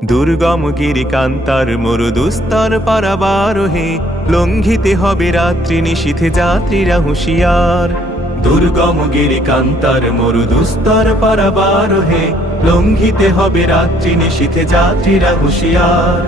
দুর্গম গিরিকান্তার মরুদুস্তর পারাবারোহে লঙ্ঘিতে হবে রাত্রি নিশীথে যাত্রীরা হুঁশিয়ার। দুর্গম গিরিকান্তার মরুদুস্তর পারাবারোহে লঙ্ঘিতে হবে রাত্রি নিশীথে যাত্রীরা হুঁশিয়ার।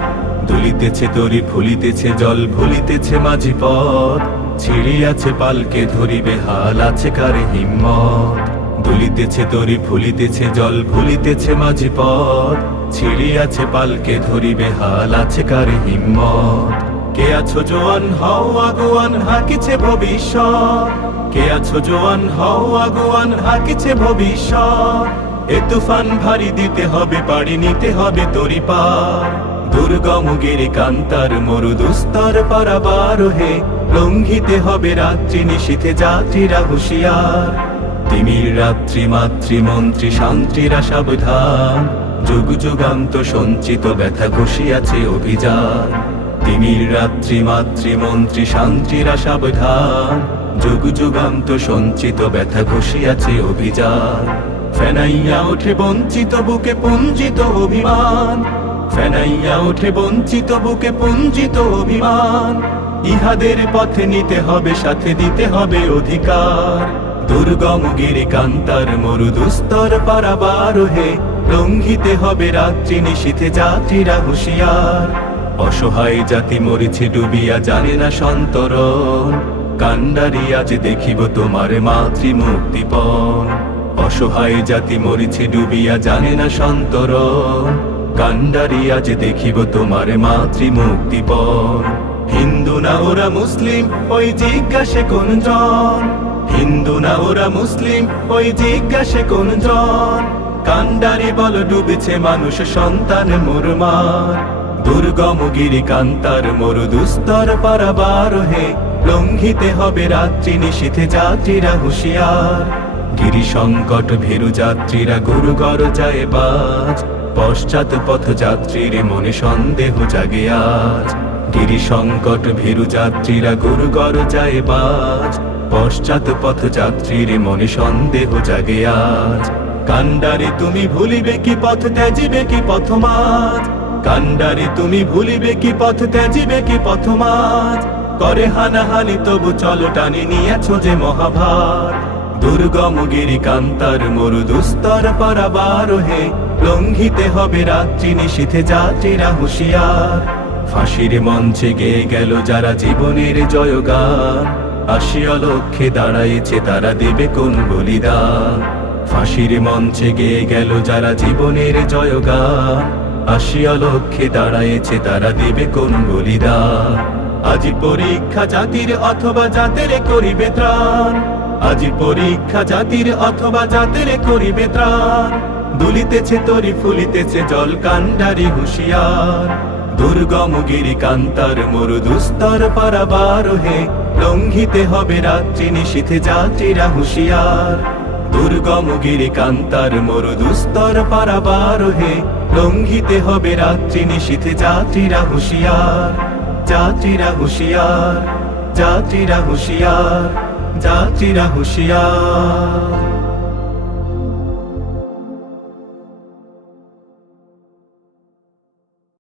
দুলিতেছে তরি ফুলিতেছে জল ভুলিতেছে মাঝি পথ, ছিড়িয়াছে পালকে ধরিবে হাল আছে কারে হিম্মত। দুলিতেছে তরি ফুলিতেছে জল ভুলিতেছে মাঝি পথ, ছিড়িয়াছে পালকে ধরিবে হাল আছে কারে হিম্মত। কে আছো জোয়ান হও আগুয়ান হাকিছে ভবিষ্যৎ, কে আছো জোয়ান হও আগুয়ান হাকিছে ভবিষ্যৎ। এ তুফান ভারী দিতে হবে পাড়ি নিতে হবে তরি পার। দুর্গম গিরিকান্তার মরুদুস্তর পারাবারোহে লঙ্ঘিতে হবে রাত্রি নিশীথে যাত্রীরা হুঁশিয়ার। তিমির রাত্রি মাতৃমন্ত্রী শান্তিরা সাবধান, যুগ যুগান্ত সঞ্চিত ব্যথা ঘষিয়াছে অভিযান। তিমির রাত্রি মাতৃমন্ত্রী শান্তিরা সাবধান, যুগ যুগান্ত সঞ্চিত ব্যথা ঘষিয়াছে অভিযান। ফেনাইয়া ওঠে বঞ্চিত বুকে পুঞ্জিত অভিমান, ফেনাইয়া ওঠে বঞ্চিত বুকে পুঞ্জিত অভিমান। ইহাদের পথে নিতে হবে সাথে দিতে হবে অধিকার। দুর্গম গিরিকান্তার মরুদুস্তর পারাবারোহে লঙ্ঘিতে হবে রাত্রি নিশীথে যাত্রীরা হুঁশিয়ার। অসহায় জাতি মরিছে ডুবিয়া জানে না সন্তরণ, কান্ডারি আজ দেখিব তোমার মাতৃমুক্তিপণ। অসহায় জাতি মরিছে ডুবিয়া জানে না সন্তরণ, কান্ডারি আজ দেখিব তোমার মাতৃমুক্তিপণ। হিন্দু না ওরা মুসলিম ওই জিজ্ঞাসে কোন জন, হিন্দু না ওরা মুসলিম ওই জিজ্ঞাসে কোন জন। কান্ডারি বল ডুবেছে মানুষ সন্তান মোরমার। দুর্গম গিরিকান্তার মরুদুস্তর পারাবারোহে লঙ্ঘিতে হবে রাত্রি নিশীথে যাত্রীরা হুঁশিয়ার। গিরি সংকট ভীরু যাত্রীরা গুরু গরজায় বাজ, পশ্চাৎ পথ যাত্রীর মনে সন্দেহ জাগে আজ। গিরি সংকট ভীরু যাত্রীরা গুরু গরজায় বাজ, পশ্চাৎ পথ যাত্রীর মনে সন্দেহ জাগে আজ। কান্ডারি তুমি ভুলিবে কি পথ ত্যাজিবে কি পথমাজ, কান্ডারি তুমি ভুলিবে কি পথ ত্যাজিবে কি পথমাজ। করে হানাহানি তবু চলো টানি নিয়েছো যে মহাভার। দুর্গম গিরিকান্তার মরুদুস্তর পারাবারোহে লঙ্ঘিতে হবে রাত্রি নিশীথে যাত্রীরা হুঁশিয়ার। ফাঁসির মঞ্চে গেয়ে গেল যারা জীবনের জয়গান, আসিয়া লক্ষ্যে দাঁড়াইছে তারা দেবে কোন বলিদান। ফাঁসির মঞ্চে গেয়ে গেল যারা জীবনের জয়গান, আসিয়া লক্ষ্যে দাঁড়াইছে তারা দেবে কোন বলিদান। আজি পরীক্ষা জাতির অথবা জাতের করিবে ত্রাণ, আজি পরীক্ষা জাতির অথবা জাতের করিবে ত্রাণ। দুলিতেছে তরি ফুলিতেছে জল কান্ডারি হুঁশিয়ার। দুর্গম গিরিকান্তার মরুদুস্তর পারাবারোহে লঙ্ঘিতে হবে রাত্রি নিশীথে যাত্রীরা হুঁশিয়ার। দুর্গম গিরিকান্তার মরুদুস্তর পারাবারোহে লঙ্ঘিতে হবে রাত্রি নিশীথে যাত্রীরা হুঁশিয়ার। যাত্রীরা হুঁশিয়ার, যাত্রীরা হুঁশিয়ার, যাত্রীরা হুঁশিয়ার।